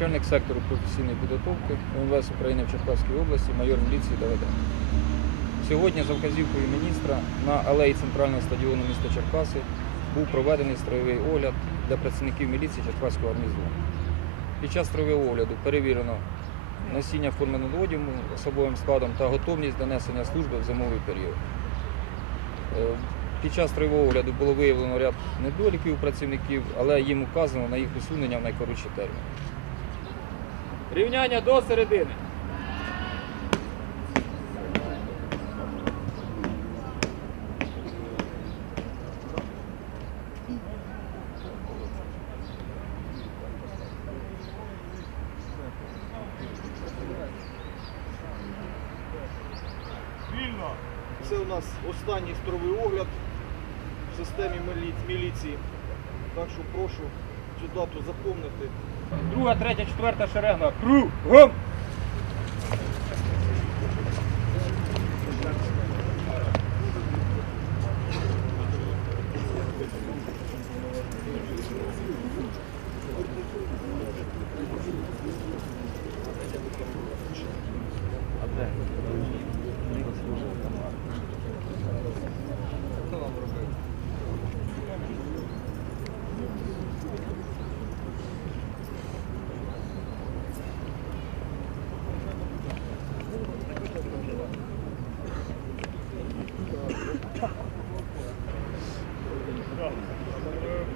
начальник сектору професійної підготовки МВС України в Черкаській області, майор міліції Давиденко. Сьогодні за вказівкою міністра на алеї центрального стадіону міста Черкаси був проведений строєвий огляд для працівників міліції Черкаського гарнізону. Під час строєвого огляду перевірено носіння форменого одягу особовим складом та готовність до несення служби в зимовий період. Е, Під час строєвого огляду було виявлено ряд недоліків у працівників, але їм указано на їх усунення в найкоротші терміни. Рівняння до середини. Це у нас останній стровий огляд в системі міліції. Так що прошу цю дату запомнити. Друга, третя, четверта шеренга. Кругом.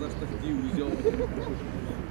За штатів взяв.